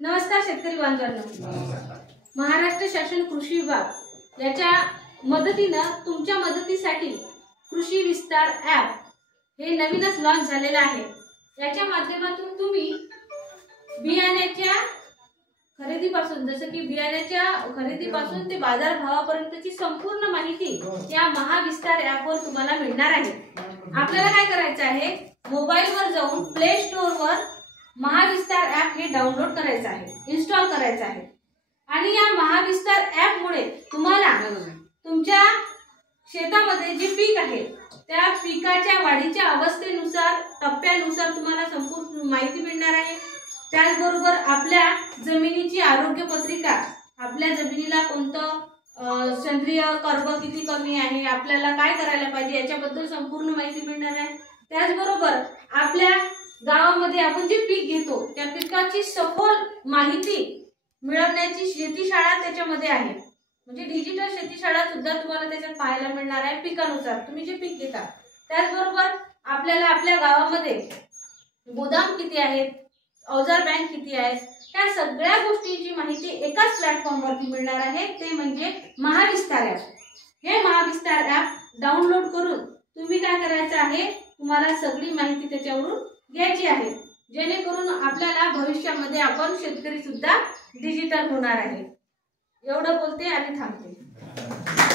नमस्कार शेतकरी बांधवांनो, महाराष्ट्र शासन कृषी विभाग याच्या मदतीनं तुमच्या मदतीसाठी कृषी विस्तार ॲप हे नवीनच लॉन्च झालेलं आहे। याच्या माध्यमातून तुम्ही बियाण्याच्या खरेदीपासून जसं की बियाण्याच्या खरेदीपासून ते बाजार भावापर्यंतची संपूर्ण माहिती या महाविस्तार ॲपवर तुम्हाला मिळणार आहे। आपल्याला काय करायचं आहे, मोबाईलवर जाऊन प्ले स्टोअरवर महाविस्तार ॲप हे डाउनलोड करायचं आहे, इन्स्टॉल करायचं आहे आणि या महाविस्तार ॲप मुळे तुम्हाला तुमच्या शेतामध्ये जे पीक आहे त्या पिकाच्या वाढीच्या अवस्थेनुसार टप्प्यानुसार तुम्हाला संपूर्ण माहिती मिळणार आहे। त्याचबरोबर आपल्या जमिनीची आरोग्य पत्रिका, आपल्या जमिनीला कोणतं सेंद्रिय कर्ब किती कमी आहे, आपल्याला काय करायला पाहिजे याच्याबद्दल संपूर्ण माहिती मिळणार आहे। त्याचबरोबर आपल्या गावामध्ये आपण जे पीक घेतो त्या पिकाची सखोल माहिती मिळवण्याची शेतीशाळा त्याच्यामध्ये आहे, म्हणजे डिजिटल शेतीशाळा सुद्धा तुम्हाला त्याच्यात पाहायला मिळणार आहे पिकानुसार तुम्ही जे पीक घेता। त्याचबरोबर आपल्याला आपल्या गावामध्ये गोदाम किती आहेत, अवजार बँक किती आहेत, त्या सगळ्या गोष्टींची माहिती एकाच प्लॅटफॉर्मवरती मिळणार आहे, ते म्हणजे महाविस्तार ॲप। हे महाविस्तार ॲप डाउनलोड करून तुम्ही काय करायचं आहे, तुम्हाला सगळी माहिती त्याच्यावरून घ्यायची आहे, जेणेकरून आपल्याला भविष्यामध्ये आपण शेतकरी सुद्धा डिजिटल होणार आहे। एवढं बोलते आणि थांबते।